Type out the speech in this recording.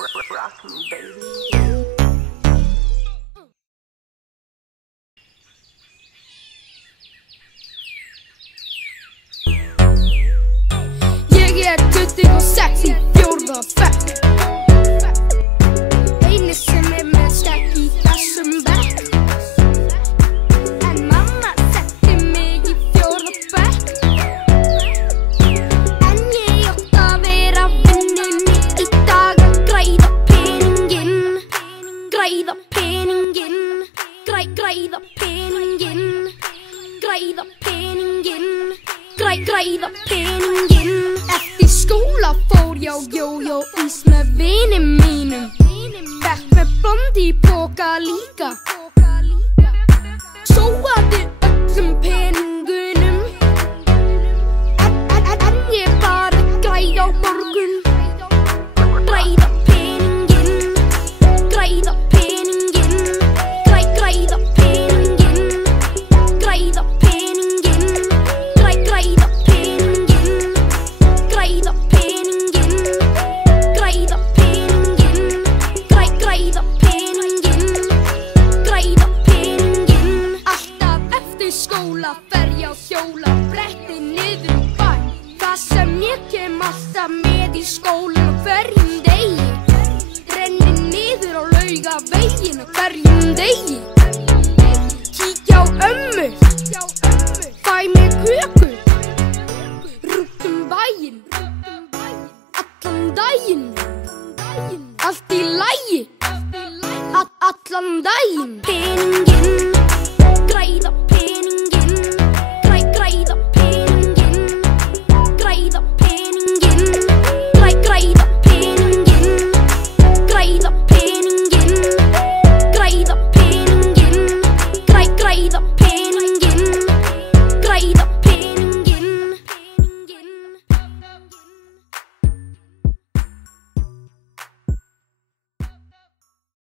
Rock me, baby. Ég 26 í 4. bekk. Eini sem með skegg í þessum bekk. En mamma setti mig í 4. bekk. En ég átti að vera vinnunni í dag að græða peninginn. Græða peninginn. Græða peninginn. Græða peninginn. Græða peninginn. Eftir skóla fór ég á jójó-ís með vinum mínum. Bekk með blond í poka líka. Sóaði öllum peningunum. En ég bara græða á morgun. Græða peninginn. Græða peninginn. Græða peninginn. Græða peninginn. Græða peninginn. Græða peninginn. Græða peninginn. Græða peninginn. Græða peninginn. Alltaf eftir skóla fer ég á hjólabretti niður í bæ. Það sem ég kem alltaf með í skólan á hverjum degi. Renni niður á Laugaveginn á hverjum degi. Kíkja á ömmu. Fæ mér köku. Rúntum bæinn. Allan daginn. Allt í lagi. Allan daginn. Peninginn.